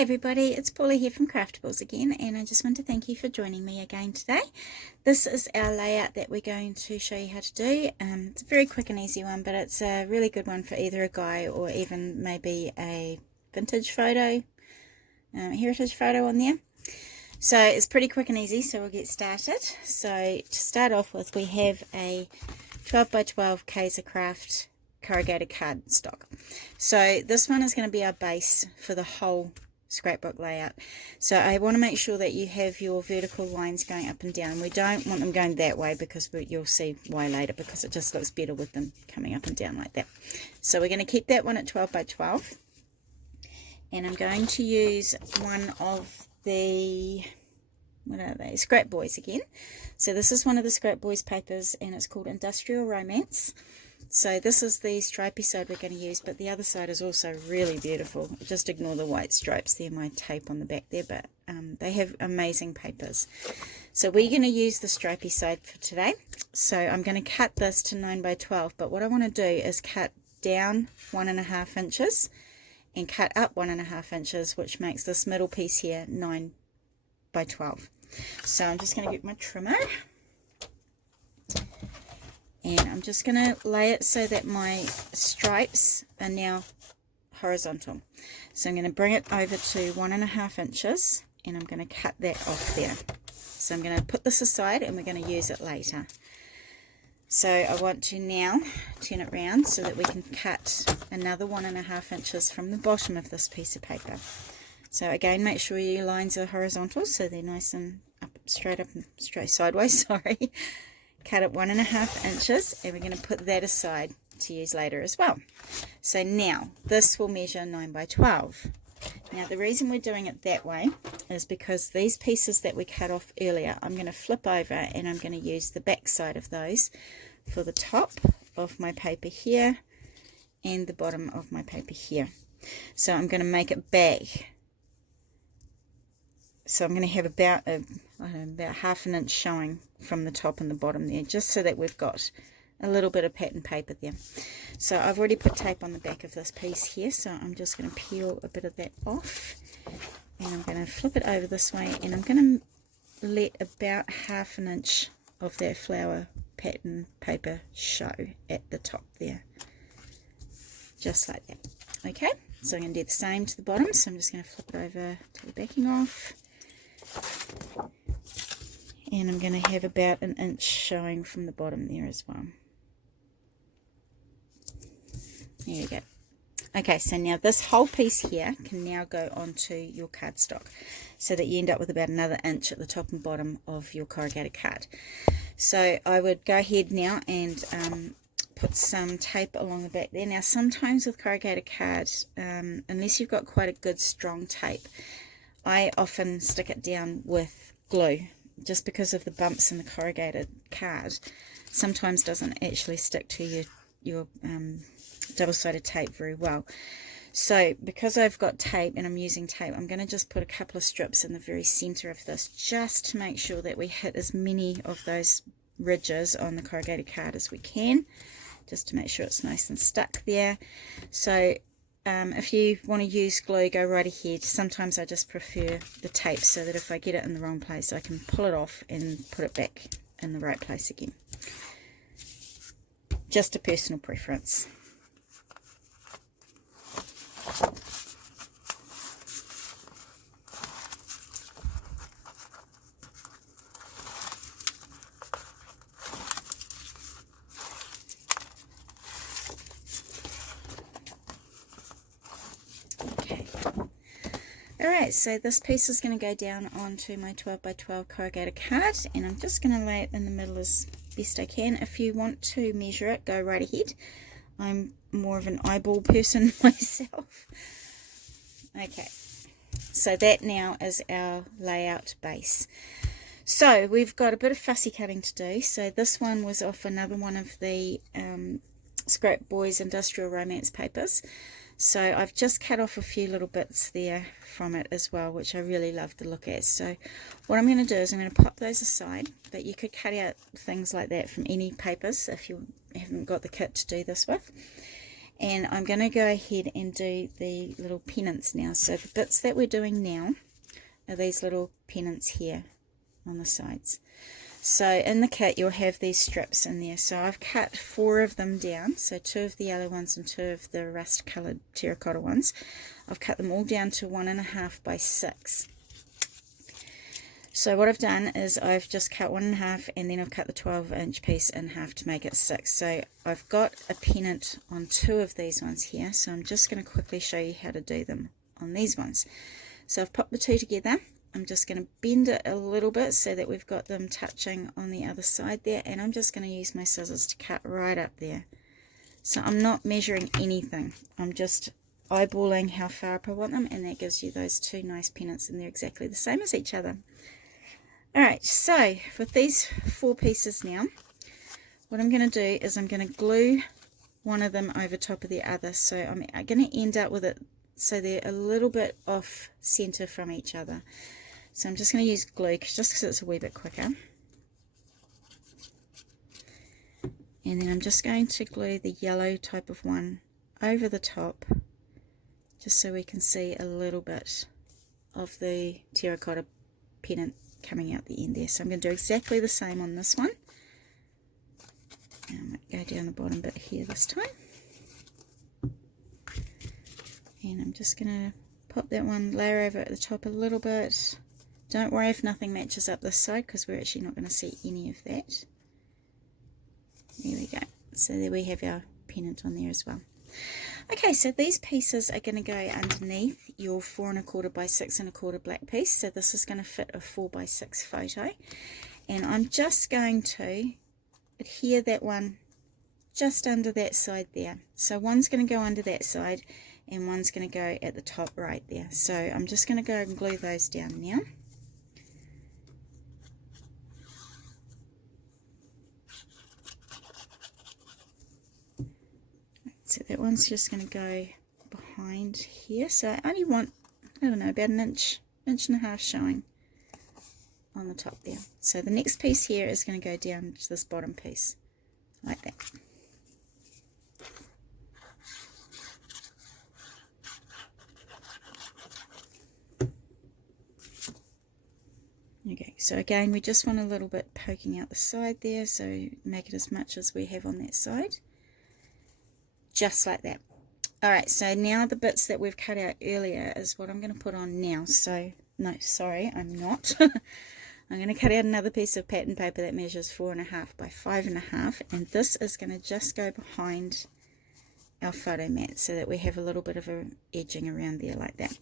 Hi everybody, it's Paula here from Craftables again, and I just want to thank you for joining me again today. This is our layout that we're going to show you how to do. It's a very quick and easy one, but it's a really good one for either a guy or even maybe a vintage photo, heritage photo on there. So it's pretty quick and easy, so we'll get started. So to start off with, we have a 12 by 12 Kaiser Craft corrugated card stock. So this one is going to be our base for the whole scrapbook layout. So I want to make sure that you have your vertical lines going up and down. We don't want them going that way because you'll see why later, because it just looks better with them coming up and down like that. So we're going to keep that one at 12 by 12, and I'm going to use one of the, what are they, Scrap Boys again. So this is one of the Scrap Boys papers, and it's called Industrial Romance. So this is the stripy side we're going to use, but the other side is also really beautiful. Just ignore the white stripes there, my tape on the back there, but they have amazing papers. So we're going to use the stripy side for today. So I'm going to cut this to 9 by 12, but what I want to do is cut down 1.5 inches and cut up 1.5 inches, which makes this middle piece here 9 by 12. So I'm just going to get my trimmer. And I'm just going to lay it so that my stripes are now horizontal. So I'm going to bring it over to 1.5 inches, and I'm going to cut that off there. So I'm going to put this aside, and we're going to use it later. So I want to now turn it around so that we can cut another 1.5 inches from the bottom of this piece of paper. So again, make sure your lines are horizontal so they're nice and straight sideways, sorry. Cut it 1.5 inches, and we're going to put that aside to use later as well. So now this will measure 9 by 12. Now the reason we're doing it that way is because these pieces that we cut off earlier, I'm going to flip over and I'm going to use the back side of those for the top of my paper here and the bottom of my paper here. So I'm going to make it back. So I'm going to have about about half an inch showing from the top and the bottom there, just so that we've got a little bit of pattern paper there. So I've already put tape on the back of this piece here, so I'm just going to peel a bit of that off, and I'm going to flip it over this way, and I'm going to let about half an inch of that flower pattern paper show at the top there, just like that. Okay, so I'm going to do the same to the bottom, so I'm just going to flip it over to the backing off. And I'm going to have about an inch showing from the bottom there as well. There you go. Okay, so now this whole piece here can now go onto your cardstock, so that you end up with about another inch at the top and bottom of your corrugated card. So I would go ahead now and put some tape along the back there. Now sometimes with corrugated cards, unless you've got quite a good strong tape, I often stick it down with glue, just because of the bumps in the corrugated card. Sometimes doesn't actually stick to your double-sided tape very well. So because I've got tape and I'm using tape, I'm going to just put a couple of strips in the very center of this, just to make sure that we hit as many of those ridges on the corrugated card as we can, just to make sure it's nice and stuck there. So if you want to use glue, go right ahead. Sometimes I just prefer the tape, so that if I get it in the wrong place, I can pull it off and put it back in the right place again. Just a personal preference. Alright, so this piece is going to go down onto my 12 by 12 corrugated card, and I'm just going to lay it in the middle as best I can. If you want to measure it, go right ahead. I'm more of an eyeball person myself. Okay, so that now is our layout base. So we've got a bit of fussy cutting to do. So this one was off another one of the Scrap Boys Industrial Romance papers. So I've just cut off a few little bits there from it as well, which I really love to look at. So what I'm going to do is I'm going to pop those aside, but you could cut out things like that from any papers if you haven't got the kit to do this with. And I'm going to go ahead and do the little pennants now. So the bits that we're doing now are these little pennants here on the sides. So in the kit you'll have these strips in there. So I've cut 4 of them down, so 2 of the yellow ones and 2 of the rust coloured terracotta ones. I've cut them all down to 1.5 by 6. So what I've done is I've just cut 1.5 and then I've cut the 12-inch piece in half to make it 6. So I've got a pennant on 2 of these ones here, so I'm just going to quickly show you how to do them on these ones. So I've popped the 2 together. I'm just going to bend it a little bit so that we've got them touching on the other side there, and I'm just going to use my scissors to cut right up there. So I'm not measuring anything, I'm just eyeballing how far up I want them, and that gives you those 2 nice pennants, and they're exactly the same as each other. Alright, so with these 4 pieces now, what I'm going to do is I'm going to glue one of them over top of the other, so I'm going to end up with it so they're a little bit off center from each other. So I'm just going to use glue just because it's a wee bit quicker. And then I'm just going to glue the yellow type of one over the top, just so we can see a little bit of the terracotta pennant coming out the end there. So I'm going to do exactly the same on this one. And I might go down the bottom bit here this time. And I'm just going to pop that one layer over at the top a little bit. Don't worry if nothing matches up this side, because we're actually not going to see any of that. There we go. So there we have our pennant on there as well. Okay, so these pieces are going to go underneath your 4¼ by 6¼ black piece. So this is going to fit a 4x6 photo. And I'm just going to adhere that one just under that side there. So one's going to go under that side and one's going to go at the top right there. So I'm just going to go and glue those down now. So that one's just going to go behind here. So I only want, I don't know, about an inch, 1.5 inches showing on the top there. So the next piece here is going to go down to this bottom piece, like that. Okay, so again we just want a little bit poking out the side there, so make it as much as we have on that side. Just like that. Alright, so now the bits that we've cut out earlier is what I'm going to put on now. So, no, sorry, I'm not. I'm going to cut out another piece of pattern paper that measures 4.5 by 5.5, and this is going to just go behind our photo mat so that we have a little bit of a edging around there like that.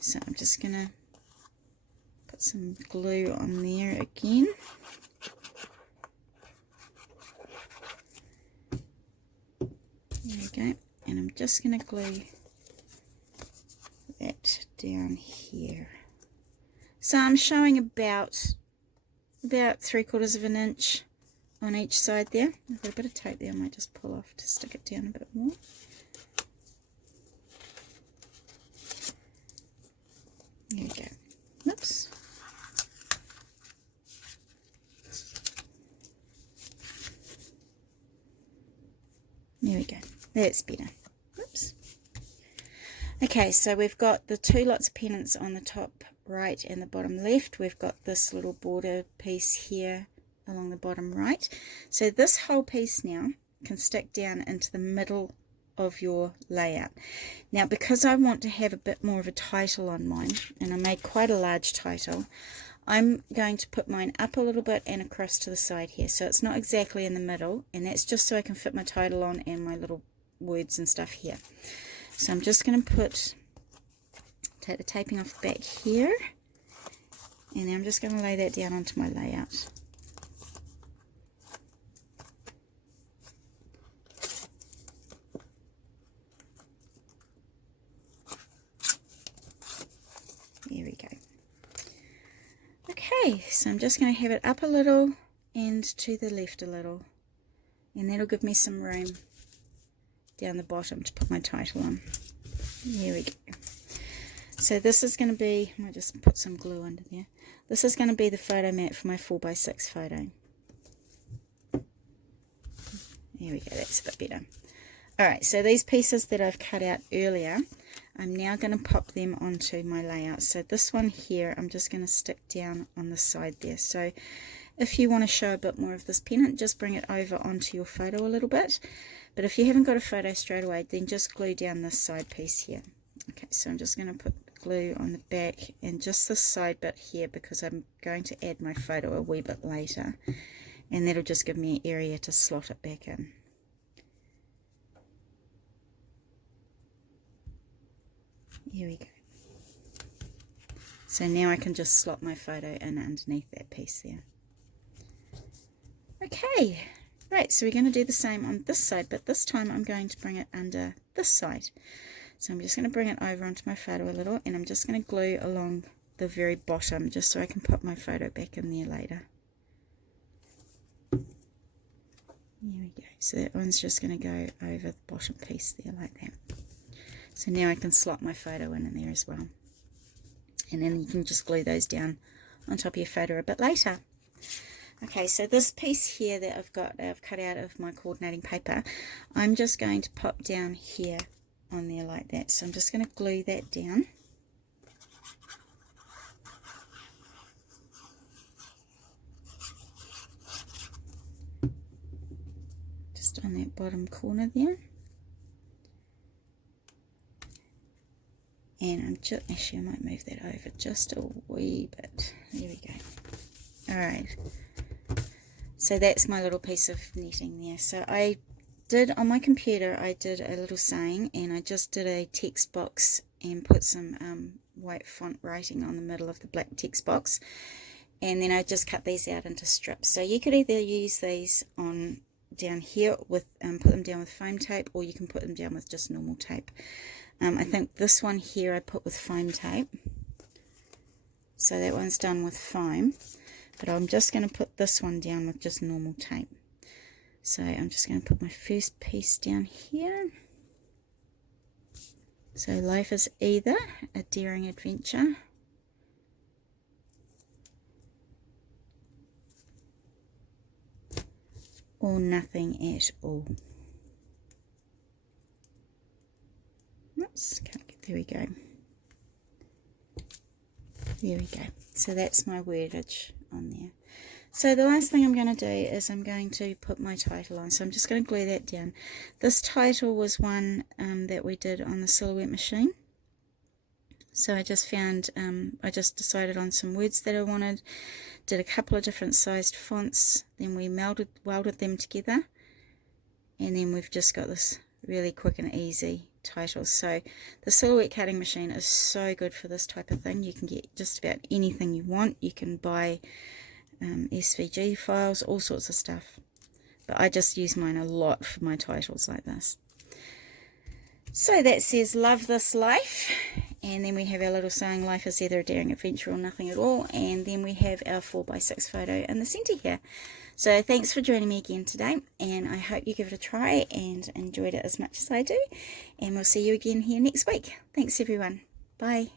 So I'm just going to put some glue on there again. There we go, and I'm just going to glue that down here. So I'm showing about 3/4 of an inch on each side there. I've got a bit of tape there, I might just pull off to stick it down a bit more. There we go. Oops. There we go. That's better. Oops. Okay, so we've got the 2 lots of pennants on the top right and the bottom left. We've got this little border piece here along the bottom right. So this whole piece now can stick down into the middle of your layout. Now, because I want to have a bit more of a title on mine, and I made quite a large title, I'm going to put mine up a little bit and across to the side here, so it's not exactly in the middle, and that's just so I can fit my title on and my little words and stuff here. So I'm just going to take the taping off the back here, and then I'm just going to lay that down onto my layout. There we go. Okay, so I'm just going to have it up a little and to the left a little, and that'll give me some room down the bottom to put my title on. There we go. So this is going to be, I might just put some glue under there. This is going to be the photo mat for my 4x6 photo. There we go, that's a bit better. Alright, so these pieces that I've cut out earlier, I'm now going to pop them onto my layout. So this one here, I'm just going to stick down on the side there. So if you want to show a bit more of this pennant, just bring it over onto your photo a little bit. But if you haven't got a photo straight away, then just glue down this side piece here. Okay, so I'm just going to put glue on the back and just this side bit here, because I'm going to add my photo a wee bit later. And that'll just give me an area to slot it back in. Here we go. So now I can just slot my photo in underneath that piece there. Okay, right, so we're going to do the same on this side, but this time I'm going to bring it under this side. So I'm just going to bring it over onto my photo a little, and I'm just going to glue along the very bottom just so I can put my photo back in there later. There we go. So that one's just going to go over the bottom piece there like that. So now I can slot my photo in there as well. And then you can just glue those down on top of your photo a bit later. Okay, so this piece here that I've cut out of my coordinating paper, I'm just going to pop down here on there like that. So I'm just going to glue that down. Just on that bottom corner there. And I'm just, actually I might move that over just a wee bit. There we go. Alright. So that's my little piece of netting there. So I did, on my computer, I did a little saying, and I just did a text box and put some white font writing on the middle of the black text box. And then I just cut these out into strips. So you could either use these on down here with, put them down with foam tape, or you can put them down with just normal tape. I think this one here I put with foam tape. So that one's done with foam. But I'm just going to put this one down with just normal tape. So I'm just going to put my first piece down here. So life is either a daring adventure or nothing at all. Oops, can't get, there we go. There we go. So that's my wordage on there. So the last thing I'm going to do is I'm going to put my title on. So I'm just going to glue that down. This title was one that we did on the silhouette machine. So I just found, I just decided on some words that I wanted, did a couple of different sized fonts, then we welded them together, and then we've just got this really quick and easy title. So the silhouette cutting machine is so good for this type of thing. You can get just about anything you want. You can buy SVG files, all sorts of stuff, but I just use mine a lot for my titles like this. So that says love this life, and then we have our little saying life is either a daring adventure or nothing at all, and then we have our 4x6 photo in the center here. So thanks for joining me again today, and I hope you give it a try and enjoyed it as much as I do, and we'll see you again here next week. Thanks everyone. Bye.